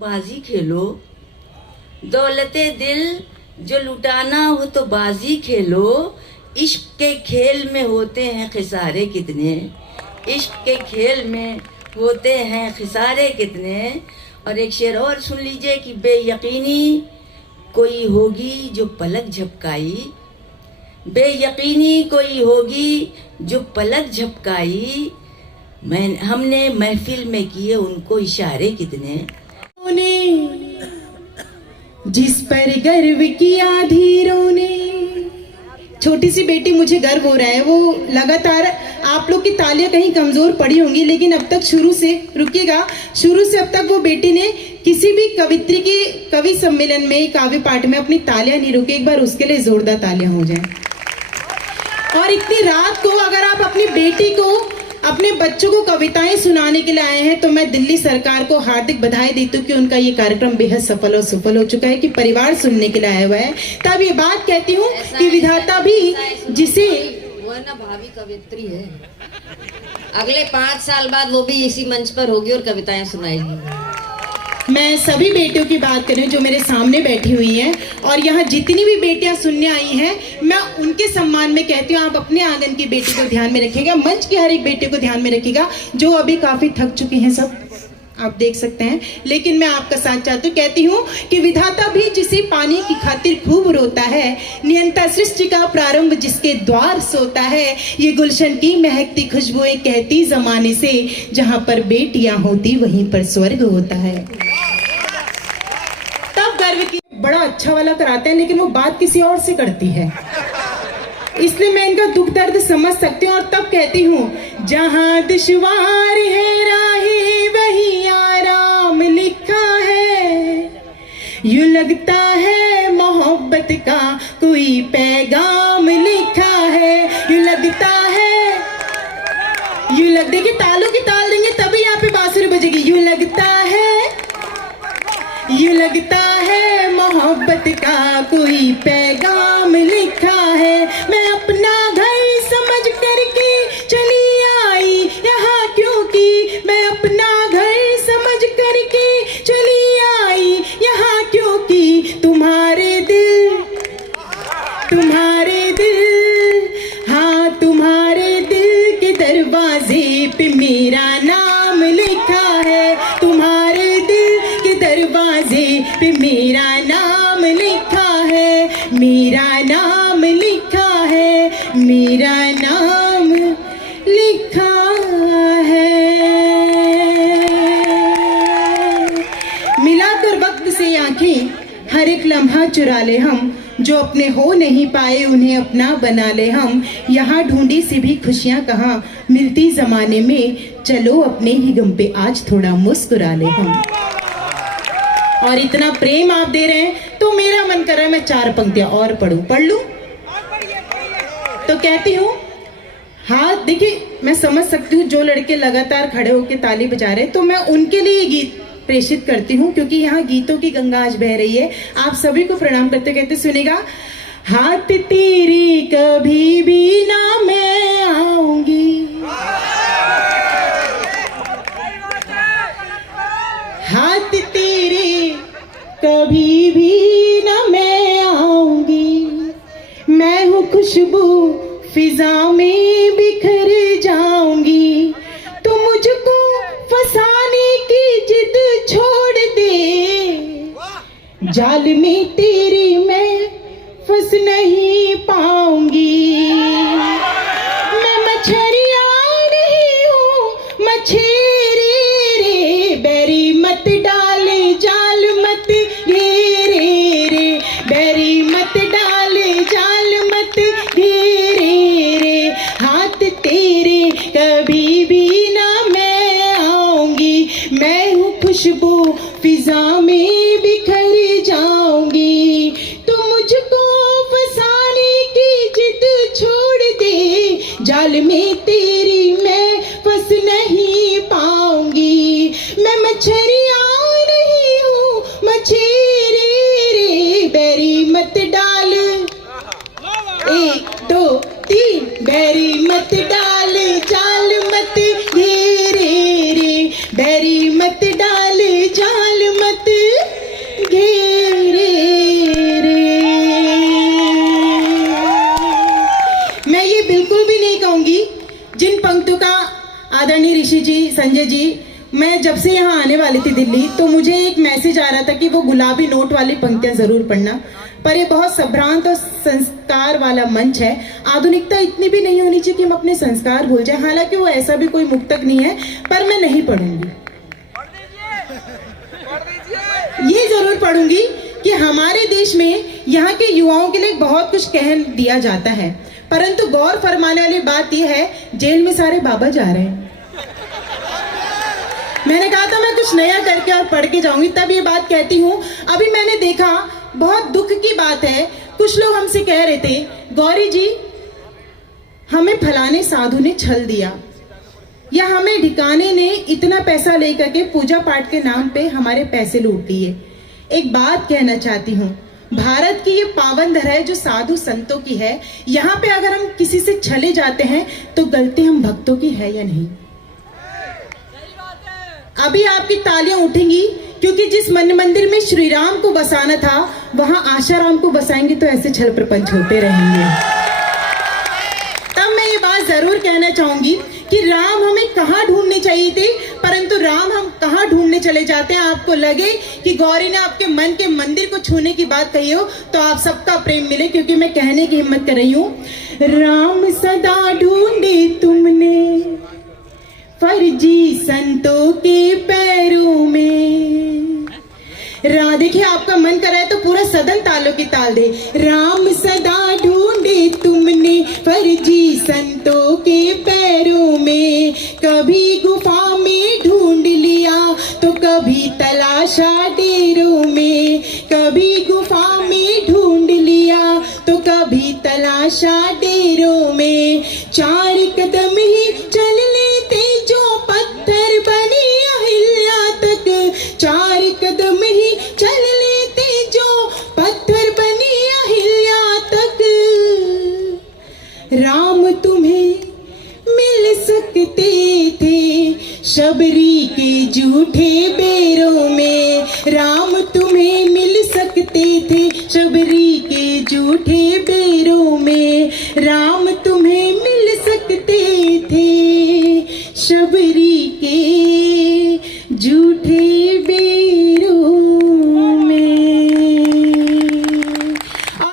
बाजी खेलो, दौलते दिल जो लुटाना हो तो बाजी खेलो। इश्क के खेल में होते हैं खिसारे कितने, इश्क के खेल में होते हैं खिसारे कितने। और एक शेर और सुन लीजिए कि बेयकीनी कोई होगी जो पलक झपकाई, बेयकीनी कोई होगी जो पलक झपकाई। हमने महफिल में किए उनको इशारे कितने। जिस पर गर्व किया धीरों ने, छोटी सी बेटी मुझे गर्व हो रहा है। वो लगातार, आप लोग की तालियां कहीं कमजोर पड़ी होंगी, लेकिन अब तक शुरू से, रुकिएगा, शुरू से अब तक वो बेटी ने किसी भी कवित्री के कवि सम्मेलन में, काव्य पाठ में अपनी तालियां नहीं रोकी। एक बार उसके लिए जोरदार तालियां हो जाए। और इतनी रात को अगर आप अपनी बेटी को, अपने बच्चों को कविताएं सुनाने के लिए आए हैं, तो मैं दिल्ली सरकार को हार्दिक बधाई देती हूँ कि उनका ये कार्यक्रम बेहद सफल और सफल हो चुका है, कि परिवार सुनने के लिए आया हुआ है। तब ये बात कहती हूँ कि विधाता भी जिसे, वो ना भावी कवित्री है, अगले 5 साल बाद वो भी इसी मंच पर होगी और कविताएं सुनाएगी। मैं सभी बेटियों की बात कर रही हूँ जो मेरे सामने बैठी हुई हैं, और यहाँ जितनी भी बेटियां सुनने आई हैं, मैं उनके सम्मान में कहती हूँ, आप अपने आंगन की बेटी को ध्यान में रखिएगा, मंच की हर एक बेटी को ध्यान में रखिएगा, जो अभी काफी थक चुकी हैं, सब आप देख सकते हैं, लेकिन मैं आपका साथ चाहती हूँ। कहती हूँ कि विधाता भी जिसे पाने की खातिर खूब रोता है, नियंता सृष्टि का प्रारंभ जिसके द्वार सोता है, ये गुलशन की महकती खुशबुएं कहती जमाने से, जहां पर बेटियां होती वहीं पर स्वर्ग होता है। तब गर्व की बड़ा अच्छा वाला कराते हैं, लेकिन वो बात किसी और से करती है, इसलिए मैं इनका दुख दर्द समझ सकती हूँ। और तब कहती हूँ, जहां दुश्वार है राहें वहीं आराम लिखा है, यूं लगता है मोहब्बत का कोई पैगाम लिखा है, यूं लगता है, देखिए तालों की ताल देंगे तभी यहाँ पे बांसुरी बजेगी। यूं लगता है मोहब्बत का कोई पैगाम लिखा है, मैं अपना घर समझ करके चली आई यहाँ, क्योंकि मैं अपना घर समझ करके चली आई यहाँ, क्योंकि तुम्हारे दिल, हाँ तुम्हारे दिल के दरवाजे पे मेरा नाम लिखा है, तुम्हारे दिल के दरवाजे पे मेरा नाम लिखा है, मेरा नाम लिखा है, मेरा नाम लिखा है। मिलाकर वक्त से आंखें हर एक लम्हा चुरा ले हम, जो अपने हो नहीं पाए उन्हें अपना बना ले हम, यहाँ ढूंढी सी भी खुशियाँ कहाँ मिलती जमाने में, चलो अपने ही गम पे आज थोड़ा मुस्कुरा ले हम। और इतना प्रेम आप दे रहे हैं तो मेरा मन कर रहा है मैं 4 पंक्तियां और पढ़ लूं। तो कहती हूँ, हाँ देखिए, मैं समझ सकती हूँ जो लड़के लगातार खड़े होकर ताली बजा रहे, तो मैं उनके लिए गीत प्रेषित करती हूँ, क्योंकि यहाँ गीतों की गंगा आज बह रही है। आप सभी को प्रणाम करते कहते सुनेगा, हाथ तेरी कभी भी ना मैं आऊंगी, हाथ तेरे कभी भी ना मैं आऊंगी, मैं हूँ खुशबू फिजा में बिखर जाऊंगी, तो मुझको फसाने की जिद छोड़ दे, जाल में तेरी मैं फंस नहीं पाऊंगी, मैं मछरिया नहीं हूँ मछेरे रे, बैरी मत डाल जाल मत घेरे रे, बैरी मत डाल जाल मत घेरे रे, हाथ तेरे कभी भी ना मैं आऊंगी, मैं हूँ खुशबू फिजा में बिखर जाऊंगी, तो मुझको फसाने की जिद छोड़ दे, जाल में तेरी मैं फंस नहीं पाऊंगी, मैं मछरिया नहीं हूँ मछेरे रे, बैरी मत डाल, 1 2 3, बैरी मत डाल जाल मत घेरे रे, बैरी मत डाल जाल मत कौतुका आदरणीय ऋषि जी, संजय जी, मैं जब से यहाँ आने वाली थी दिल्ली, तो मुझे एक मैसेज आ रहा था कि वो गुलाबी नोट वाली पंक्तियां जरूर पढ़ना, पर ये बहुत संभ्रांत और संस्कार वाला मंच है। आधुनिकता इतनी भी नहीं होनी चाहिए कि हम अपने संस्कार भूल जाए। हालांकि वो ऐसा भी कोई मुक्तक नहीं है, पर मैं नहीं पढ़ूंगी। ये जरूर पढ़ूंगी कि हमारे देश में यहाँ के युवाओं के लिए बहुत कुछ कह दिया जाता है, परंतु गौर फरमाने वाली बात यह है, जेल में सारे बाबा जा रहे हैं। मैंने कहा था मैं कुछ नया करके और पढ़ के जाऊंगी, तब ये बात कहती हूँ। अभी मैंने देखा, बहुत दुख की बात है, कुछ लोग हमसे कह रहे थे, गौरी जी हमें फलाने साधु ने छल दिया, या हमें ढिकाने ने इतना पैसा लेकर के पूजा पाठ के नाम पे हमारे पैसे लूट लिए। एक बात कहना चाहती हूँ, भारत की ये पावन धरा है जो साधु संतों की है, यहाँ पे अगर हम किसी से छले जाते हैं तो गलती हम भक्तों की है या नहीं? अभी आपकी तालियां उठेंगी, क्योंकि जिस मन मंदिर में श्री राम को बसाना था, वहां आशाराम को बसाएंगे तो ऐसे छल प्रपंच होते रहेंगे। तब मैं ये बात जरूर कहना चाहूंगी कि राम हमें कहाँ ढूंढने चाहिए थे, परंतु राम हम कहाँ ढूंढने चले जाते हैं। आपको लगे कि गौरी ने आपके मन के मंदिर को छूने की बात कही हो, तो आप सबका प्रेम मिले, क्योंकि मैं कहने की हिम्मत कर रही हूँ, राम सदा ढूंढे तुमने फर्जी संतों के पैरों में। देखिए आपका मन कर रहा है तो पूरा सदन तालों की ताल दे। राम सदा ढूंढे तुमने फर्जी संतों के पैरों में, कभी गुफा में ढूंढ लिया तो कभी तलाशा डेरों में, कभी गुफा में ढूंढ लिया तो कभी तलाशा डेरों में। चार कदम ही चल लेते जो पत्थर बनी अहिल्या तक, चार कदम ही चल लेते जो पत्थर बनी अहिल्या तक। राम तुम्हें मिल सकते थे शबरी के झूठे बेरों में, राम तुम्हें मिल सकते थे शबरी के झूठे बेरों में, राम